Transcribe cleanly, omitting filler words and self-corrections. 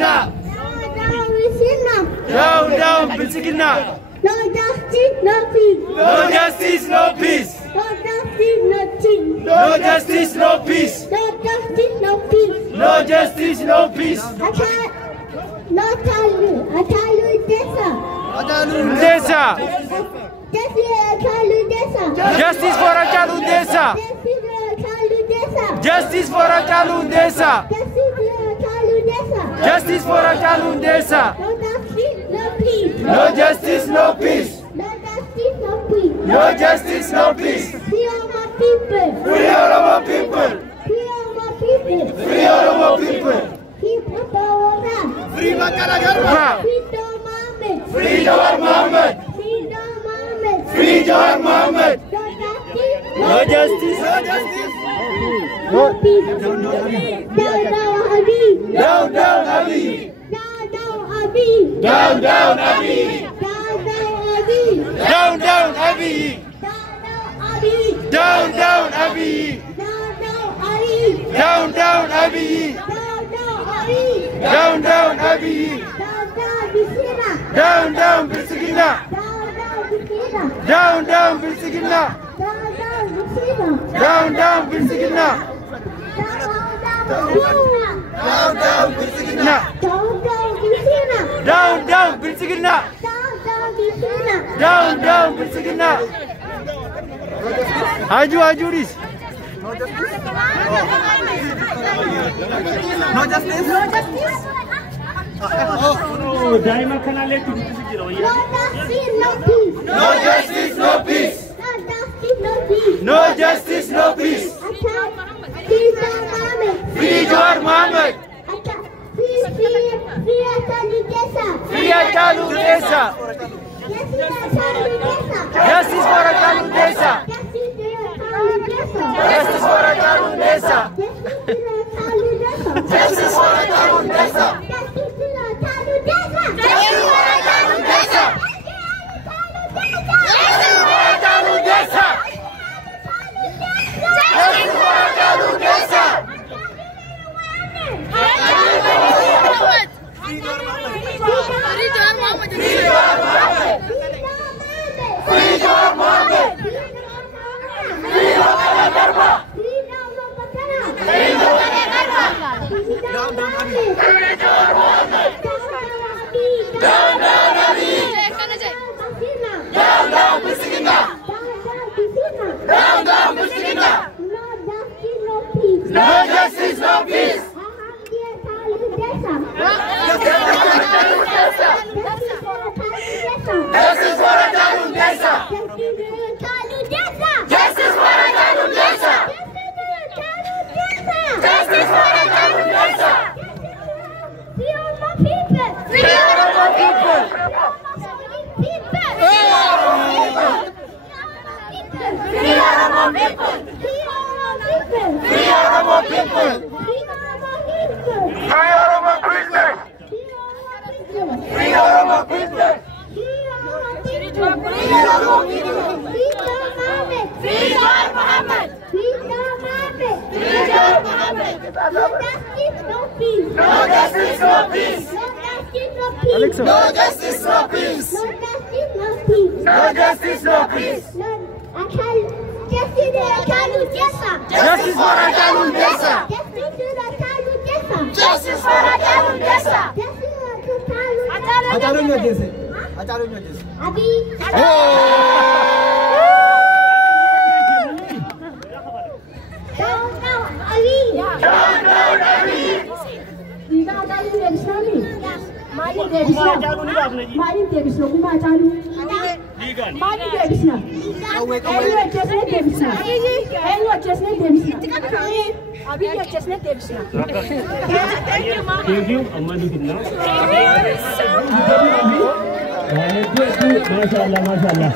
Bilsigina. Down, down, Bilsigina. No justice, no peace. No justice, no peace. No justice, no peace. No justice, no peace. No justice, no peace. No justice, no peace. Desa. Justice for Hachalu Hundessa. Justice for Hachalu Hundessa. Justice for Hachalu Hundessa. No justice, no peace. No justice, no peace. Free Oromo people. Free Oromo people. Free Oromo people. Free Makala Garba. Free Jawar Mohammed. Free Jawar Mohammed. No justice, no justice. No peace. Down, down, Abiy. Down, down, Abiy. Down, down, Abiy. Down, down, Abiy. Down, down, Abiy. Down, down, Abiy. Down, down, Abiy. Down, down, Abiy. Down, down, Down, down, Abiy. Abiy. Down, down, Down, down, Bismillah. Bilsigina. Down, Down, down, down, Bismillah. Bilsigina. Down, down, Bismillah. Down, down, Bilsigina. Down, down, Down, down, Bismillah. Bilsigina. Down, Down, down, Bismillah. down, Bilsigina. Aju, aju, Riz. No justice. No justice. Oh, Daima Kanale to the No justice, no peace. No justice, no peace. No justice, no peace. No justice, no peace. Free Mohammed. Free Jawar Mohammed. Free Hachalu Hundessa. Free Hachalu Hundessa. Justice for Hachalu Hundessa. Justice for Hachalu Hundessa. Justice for Hachalu Hundessa. No justice, no peace. Justice for Hachalu Hundessa. Justice for Hachalu Hundessa. Justice for Hachalu Hundessa. Free Oromo people. Free Oromo people. Free Oromo people. Free Oromo people. Free Oromo Christians. Free Oromo Christians. Free Jawar Mohammed. Free Jawar Mohammed. No justice, no peace. No justice, no peace. No justice, no peace. No justice, no peace. No justice, no peace. No justice, no peace. Justice for Hachalu Hundessa. Justice for Hachalu Hundessa. Hachalu Hundessa. Hachalu Hundessa. Abiy. Down, down, Abiy. Down, down, Abiy. Thank you, Amadu Kinna. Mashallah, mashallah.